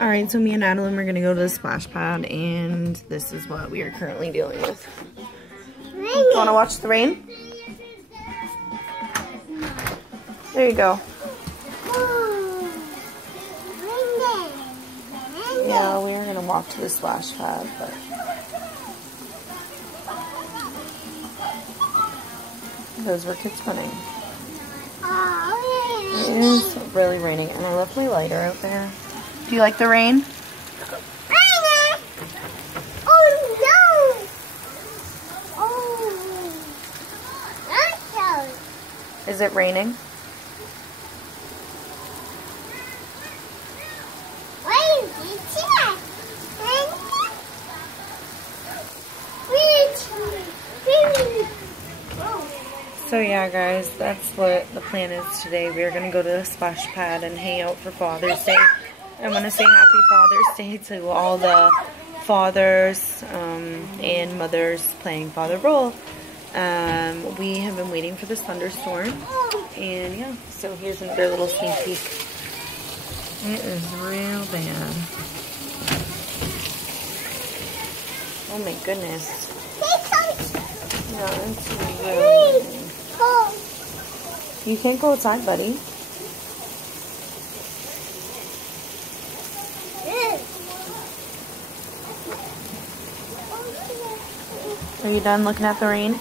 Alright, so me and Adalynn are gonna go to the splash pad, and this is what we are currently dealing with. Wanna watch the rain? There you go. Yeah, we are gonna walk to the splash pad, but those were kids running. It is really raining, and I left my lighter out there. Do you like the rain? Oh no! Oh, that's Is it raining? So yeah, guys, that's what the plan is today. We are going to go to the splash pad and hang out for Father's Day. I want to say Happy Father's Day to all the fathers and mothers playing father role. We have been waiting for this thunderstorm, and yeah, so here's another little sneak peek. It is real bad. Oh my goodness. Yeah, it's really bad. You can't go outside, buddy. Are you done looking at the rain?